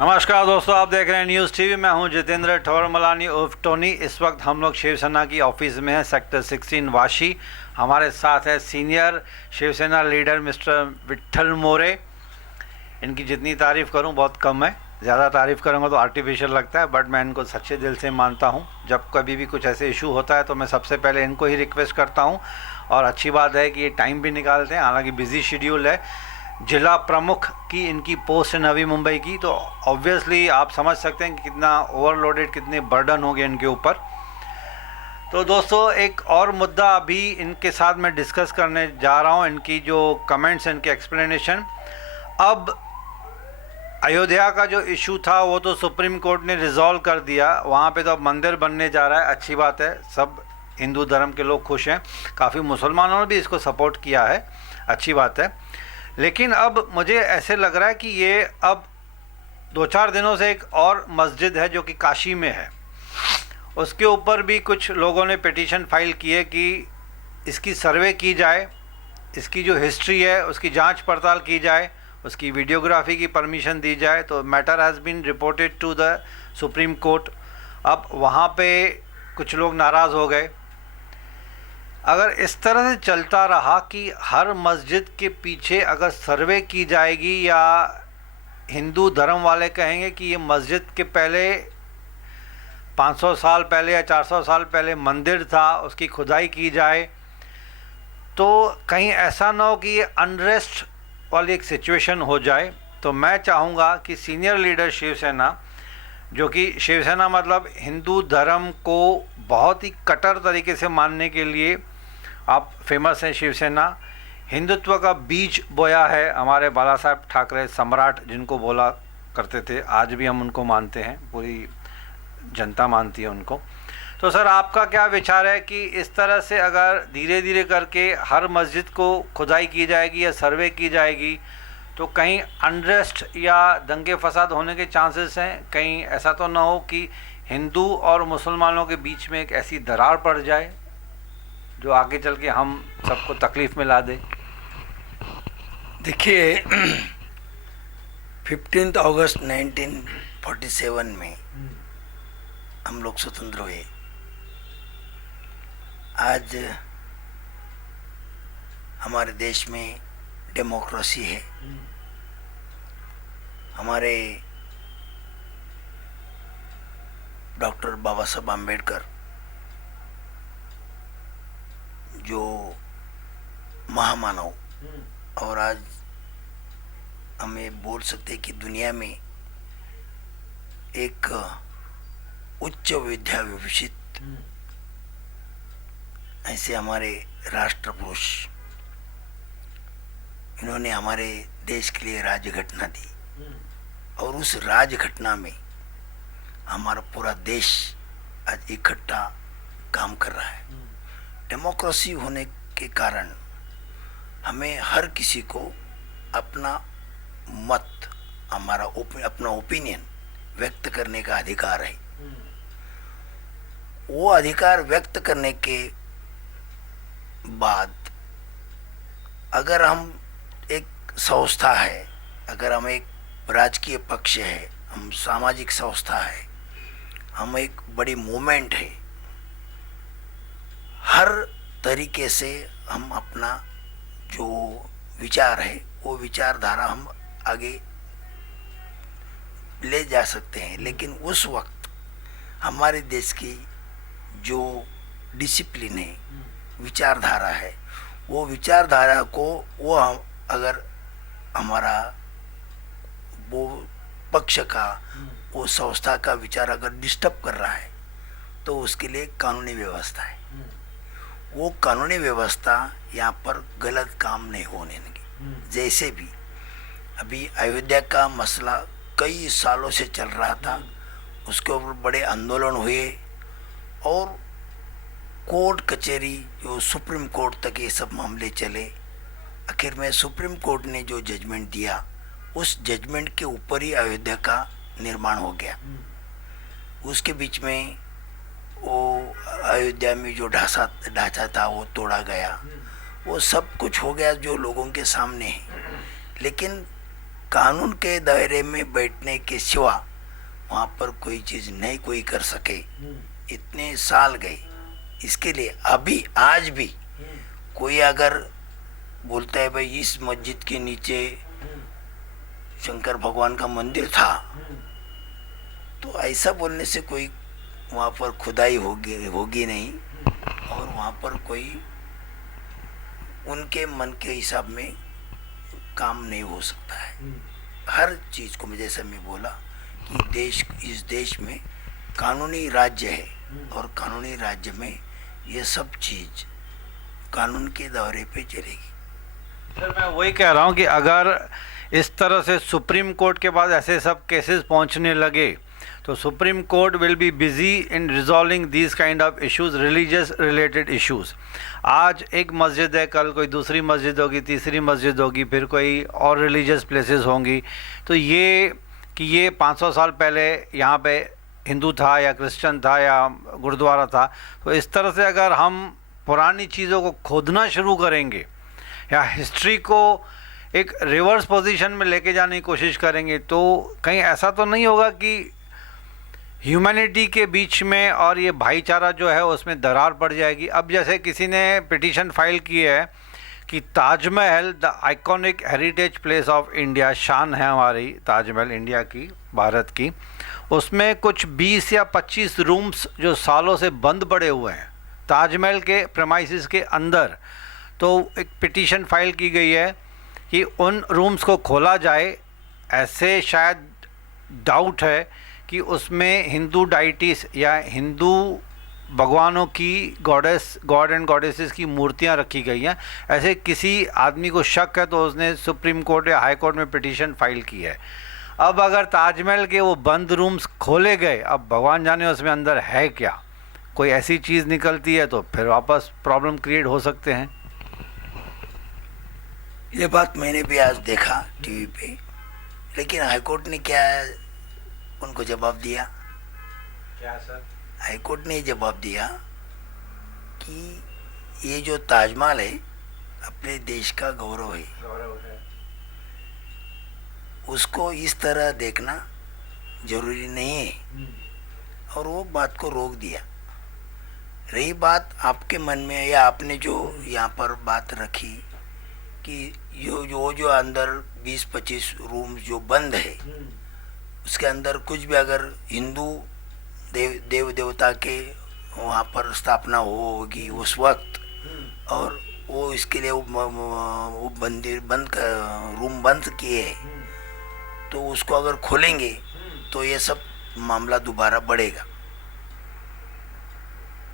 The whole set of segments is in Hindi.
नमस्कार दोस्तों, आप देख रहे हैं न्यूज़ टीवी। मैं हूं जितेंद्र ठौरमलानी उर्फ टोनी। इस वक्त हम लोग शिवसेना की ऑफिस में हैं, सेक्टर 16 वाशी। हमारे साथ है senior Shiv Sena leader mister Vitthal More. इनकी जितनी तारीफ़ करूं बहुत कम है, ज़्यादा तारीफ़ करूंगा तो आर्टिफिशियल लगता है, बट मैं इनको सच्चे दिल से मानता हूं। जब कभी भी कुछ ऐसे इशू होता है तो मैं सबसे पहले इनको ही रिक्वेस्ट करता हूं। और अच्छी बात है कि ये टाइम भी निकालते हैं, हालांकि बिजी शेड्यूल है। जिला प्रमुख की इनकी पोस्ट है नवी मुंबई की, तो ऑब्वियसली आप समझ सकते हैं कि कितना ओवरलोडेड, कितने बर्डन हो गए इनके ऊपर। तो दोस्तों, एक और मुद्दा अभी इनके साथ मैं डिस्कस करने जा रहा हूं, इनकी जो कमेंट्स, इनके एक्सप्लेनेशन। अब अयोध्या का जो इशू था वो तो सुप्रीम कोर्ट ने रिजॉल्व कर दिया, वहाँ पे तो अब मंदिर बनने जा रहा है। अच्छी बात है, सब हिंदू धर्म के लोग खुश हैं, काफ़ी मुसलमानों ने भी इसको सपोर्ट किया है, अच्छी बात है। लेकिन अब मुझे ऐसे लग रहा है कि ये अब 2-4 दिनों से एक और मस्जिद है जो कि काशी में है, उसके ऊपर भी कुछ लोगों ने पिटीशन फाइल की है कि इसकी सर्वे की जाए, इसकी जो हिस्ट्री है उसकी जांच पड़ताल की जाए, उसकी वीडियोग्राफी की परमिशन दी जाए। तो matter has been reported to the supreme court. अब वहाँ पे कुछ लोग नाराज़ हो गए। अगर इस तरह से चलता रहा कि हर मस्जिद के पीछे अगर सर्वे की जाएगी, या हिंदू धर्म वाले कहेंगे कि ये मस्जिद के पहले 500 साल पहले या 400 साल पहले मंदिर था, उसकी खुदाई की जाए, तो कहीं ऐसा ना हो कि ये अनरेस्ट वाली एक सिचुएशन हो जाए। तो मैं चाहूँगा कि सीनियर लीडर शिवसेना, जो कि शिवसेना मतलब हिंदू धर्म को बहुत ही कट्टर तरीके से मानने के लिए आप फेमस हैं, शिवसेना हिंदुत्व का बीज बोया है हमारे बाला साहब ठाकरे सम्राट जिनको बोला करते थे, आज भी हम उनको मानते हैं, पूरी जनता मानती है उनको। तो सर, आपका क्या विचार है कि इस तरह से अगर धीरे धीरे करके हर मस्जिद को खुदाई की जाएगी या सर्वे की जाएगी तो कहीं अनरेस्ट या दंगे फसाद होने के चांसेस हैं? कहीं ऐसा तो ना हो कि हिंदू और मुसलमानों के बीच में एक ऐसी दरार पड़ जाए जो आगे चल के हम सबको तकलीफ में ला दे? देखिए, 15 अगस्त 1947 में हम लोग स्वतंत्र हुए। आज हमारे देश में डेमोक्रेसी है। हमारे डॉक्टर बाबा साहब आम्बेडकर जो महामानव, और आज हमें बोल सकते हैं कि दुनिया में एक उच्च विद्या विभूषित ऐसे हमारे राष्ट्र पुरुष, इन्होंने हमारे देश के लिए राज घटना दी, और उस राज घटना में हमारा पूरा देश आज इकट्ठा काम कर रहा है। डेमोक्रेसी होने के कारण हमें हर किसी को अपना मत, हमारा अपना ओपिनियन व्यक्त करने का अधिकार है। वो अधिकार व्यक्त करने के बाद अगर हम एक संस्था है, अगर हम एक राजकीय पक्ष है, हम सामाजिक संस्था है, हम एक बड़ी मूवमेंट है, हर तरीके से हम अपना जो विचार है वो विचारधारा हम आगे ले जा सकते हैं। लेकिन उस वक्त हमारे देश की जो डिसिप्लिन है, विचारधारा है, वो विचारधारा को वो हम अगर हमारा वो पक्ष का, वो संस्था का विचार अगर डिस्टर्ब कर रहा है तो उसके लिए कानूनी व्यवस्था है। वो कानूनी व्यवस्था यहाँ पर गलत काम नहीं होने देंगे। जैसे भी अभी अयोध्या का मसला कई सालों से चल रहा था, उसके ऊपर बड़े आंदोलन हुए और कोर्ट कचहरी जो सुप्रीम कोर्ट तक ये सब मामले चले। आखिर में सुप्रीम कोर्ट ने जो जजमेंट दिया, उस जजमेंट के ऊपर ही अयोध्या का निर्माण हो गया। उसके बीच में वो अयोध्या में जो ढांचा था वो तोड़ा गया, वो सब कुछ हो गया जो लोगों के सामने है। लेकिन कानून के दायरे में बैठने के सिवा वहाँ पर कोई चीज़ नहीं कोई कर सके। इतने साल गए इसके लिए। अभी आज भी कोई अगर बोलता है भाई इस मस्जिद के नीचे शंकर भगवान का मंदिर था, तो ऐसा बोलने से कोई वहाँ पर खुदाई होगी नहीं, और वहाँ पर कोई उनके मन के हिसाब में काम नहीं हो सकता है। हर चीज़ को जैसे मैं बोला कि इस देश में कानूनी राज्य है, और कानूनी राज्य में ये सब चीज़ कानून के दायरे पे चलेगी। सर मैं वही कह रहा हूँ कि अगर इस तरह से सुप्रीम कोर्ट के पास ऐसे सब केसेस पहुँचने लगे तो supreme court will be busy in resolving these kind of issues, religious related issues. आज एक मस्जिद है, कल कोई दूसरी मस्जिद होगी, तीसरी मस्जिद होगी, फिर कोई और रिलीजियस प्लेसेस होंगी। तो ये कि ये 500 साल पहले यहाँ पे हिंदू था या क्रिश्चियन था या गुरुद्वारा था, तो इस तरह से अगर हम पुरानी चीज़ों को खोदना शुरू करेंगे या हिस्ट्री को एक रिवर्स पोजीशन में लेके जाने की कोशिश करेंगे, तो कहीं ऐसा तो नहीं होगा कि ह्यूमैनिटी के बीच में और ये भाईचारा जो है उसमें दरार पड़ जाएगी। अब जैसे किसी ने पिटीशन फाइल की है कि Taj Mahal the iconic heritage place of India, शान है हमारी ताजमहल इंडिया की, भारत की, उसमें कुछ 20 या 25 रूम्स जो सालों से बंद पड़े हुए हैं ताजमहल के प्रेमाइसिस के अंदर। तो एक पिटीशन फाइल की गई है कि उन रूम्स को खोला जाए। ऐसे शायद डाउट है कि उसमें हिंदू डाइटिस या हिंदू भगवानों की गॉड एंड गॉडेसेस की मूर्तियां रखी गई हैं। ऐसे किसी आदमी को शक है तो उसने सुप्रीम कोर्ट या हाई कोर्ट में पिटीशन फाइल की है। अब अगर ताजमहल के वो बंद रूम्स खोले गए, अब भगवान जाने उसमें अंदर है क्या, कोई ऐसी चीज़ निकलती है तो फिर वापस प्रॉब्लम क्रिएट हो सकते हैं। ये बात मैंने भी आज देखा टीवी पे, लेकिन हाईकोर्ट ने क्या उनको जवाब दिया? क्या सर? हाईकोर्ट ने जवाब दिया कि ये जो ताजमहल है अपने देश का गौरव है, उसको इस तरह देखना जरूरी नहीं है, और वो बात को रोक दिया। रही बात आपके मन में या आपने जो यहाँ पर बात रखी कि जो अंदर 20-25 रूम जो बंद है, उसके अंदर कुछ भी अगर हिंदू देव देवता के वहाँ पर स्थापना होगी उस वक्त, और वो इसके लिए वो मंदिर रूम बंद किए हैं, तो उसको अगर खोलेंगे तो ये सब मामला दोबारा बढ़ेगा।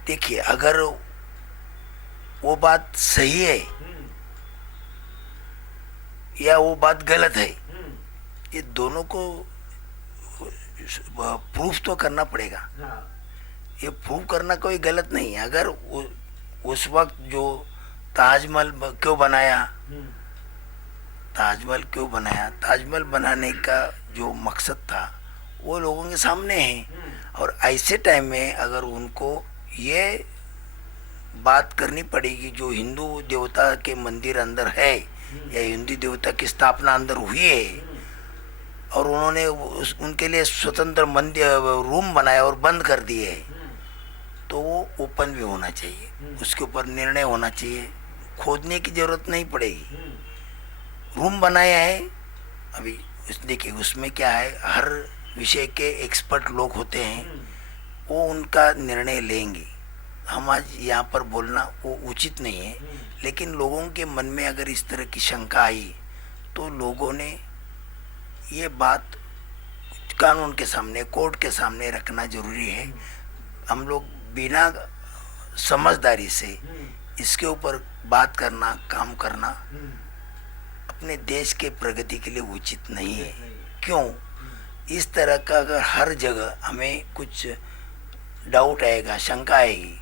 देखिए, अगर वो बात सही है या वो बात गलत है, ये दोनों को प्रूफ तो करना पड़ेगा। ये प्रूफ करना कोई गलत नहीं है। अगर उस वक्त जो ताजमहल क्यों बनाया, ताजमहल बनाने का जो मकसद था वो लोगों के सामने है, और ऐसे टाइम में अगर उनको ये बात करनी पड़ेगी जो हिंदू देवता के मंदिर अंदर है या हिंदू देवता की स्थापना अंदर हुई है, और उन्होंने उनके लिए स्वतंत्र मंदिर रूम बनाया और बंद कर दिए, तो वो ओपन भी होना चाहिए, उसके ऊपर निर्णय होना चाहिए, खोदने की जरूरत नहीं पड़ेगी। रूम बनाया है, अभी देखिए उसमें क्या है, हर विषय के एक्सपर्ट लोग होते हैं, वो उनका निर्णय लेंगे। हम आज यहाँ पर बोलना वो उचित नहीं है, लेकिन लोगों के मन में अगर इस तरह की शंका आई तो लोगों ने ये बात कानून के सामने, कोर्ट के सामने रखना जरूरी है। हम लोग बिना समझदारी से इसके ऊपर बात करना, काम करना अपने देश के प्रगति के लिए उचित नहीं है। क्यों? इस तरह का अगर हर जगह हमें कुछ डाउट आएगा, शंका आएगी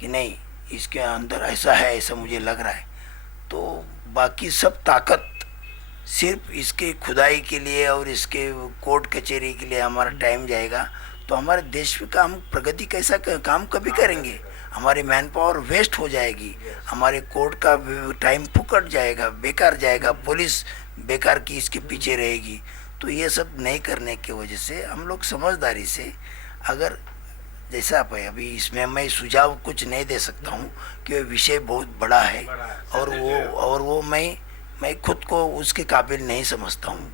कि नहीं इसके अंदर ऐसा है, ऐसा मुझे लग रहा है, तो बाकी सब ताकत सिर्फ इसके खुदाई के लिए और इसके कोर्ट कचहरी के लिए हमारा टाइम जाएगा, तो हमारे देश का हम प्रगति कैसा काम कभी करेंगे? हमारी मैन पावर वेस्ट हो जाएगी, हमारे कोर्ट का टाइम फुकट जाएगा, बेकार जाएगा, पुलिस बेकार की इसके पीछे रहेगी। तो ये सब नहीं करने की वजह से हम लोग समझदारी से, अगर जैसा आप है अभी इसमें मैं सुझाव कुछ नहीं दे सकता हूँ कि वो विषय बहुत बड़ा है और वो मैं खुद को उसके काबिल नहीं समझता हूँ।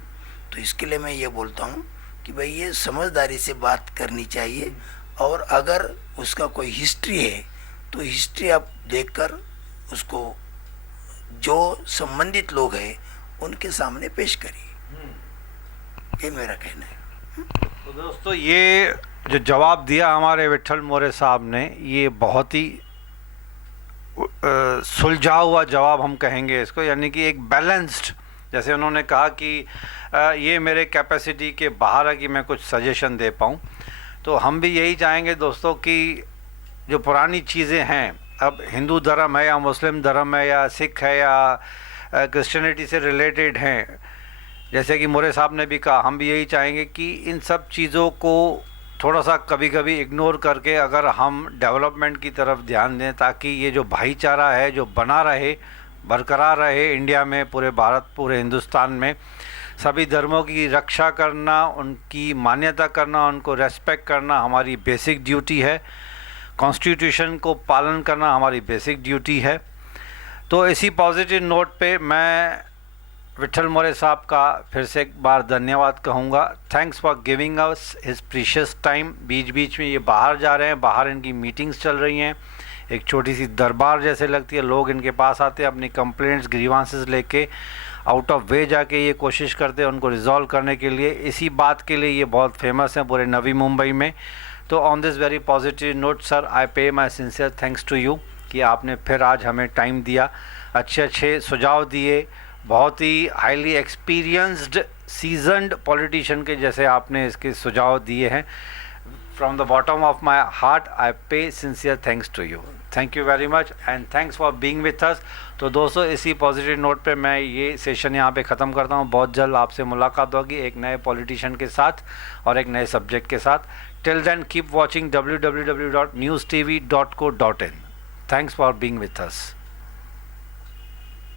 तो इसके लिए मैं ये बोलता हूँ कि भाई ये समझदारी से बात करनी चाहिए, और अगर उसका कोई हिस्ट्री है तो हिस्ट्री आप देखकर उसको जो संबंधित लोग हैं उनके सामने पेश करिए, ये मेरा कहना है। तो दोस्तों, ये जो जवाब दिया हमारे विट्ठल मोरे साहब ने, ये बहुत ही सुलझा हुआ जवाब हम कहेंगे इसको, यानी कि एक बैलेंस्ड, जैसे उन्होंने कहा कि ये मेरे कैपेसिटी के बाहर है कि मैं कुछ सजेशन दे पाऊँ। तो हम भी यही चाहेंगे दोस्तों कि जो पुरानी चीज़ें हैं, अब हिंदू धर्म है या मुस्लिम धर्म है या सिख है या क्रिश्चियनिटी से रिलेटेड हैं, जैसे कि मोरे साहब ने भी कहा, हम भी यही चाहेंगे कि इन सब चीज़ों को थोड़ा सा कभी कभी इग्नोर करके अगर हम डेवलपमेंट की तरफ ध्यान दें, ताकि ये जो भाईचारा है जो बना रहे, बरकरार रहे इंडिया में, पूरे भारत, पूरे हिंदुस्तान में। सभी धर्मों की रक्षा करना, उनकी मान्यता करना, उनको रेस्पेक्ट करना हमारी बेसिक ड्यूटी है। कॉन्स्टिट्यूशन को पालन करना हमारी बेसिक ड्यूटी है। तो इसी पॉजिटिव नोट पे मैं विट्ठल मोरे साहब का फिर से एक बार धन्यवाद कहूँगा। Thanks for giving us his precious time. बीच बीच में ये बाहर जा रहे हैं, बाहर इनकी मीटिंग्स चल रही हैं, एक छोटी सी दरबार जैसे लगती है, लोग इनके पास आते हैं अपनी कंप्लेंट्स, ग्रीवांसेस लेके, आउट ऑफ वे जाके ये कोशिश करते हैं उनको रिजॉल्व करने के लिए। इसी बात के लिए ये बहुत फेमस हैं पूरे नवी मुंबई में। तो on this very positive note sir, I pay my sincere thanks to you कि आपने फिर आज हमें टाइम दिया, अच्छे अच्छे सुझाव दिए, बहुत ही हाईली एक्सपीरियंस्ड सीजनड पॉलिटिशियन के जैसे आपने इसके सुझाव दिए हैं। From the bottom of my heart I pay sincere thanks to you. Thank you very much and thanks for being with us. तो दोस्तों, इसी पॉजिटिव नोट पे मैं ये सेशन यहाँ पे ख़त्म करता हूँ। बहुत जल्द आपसे मुलाकात होगी एक नए पॉलिटिशियन के साथ और एक नए सब्जेक्ट के साथ। Till then keep watching www.newstv.co.in। Thanks for being with us.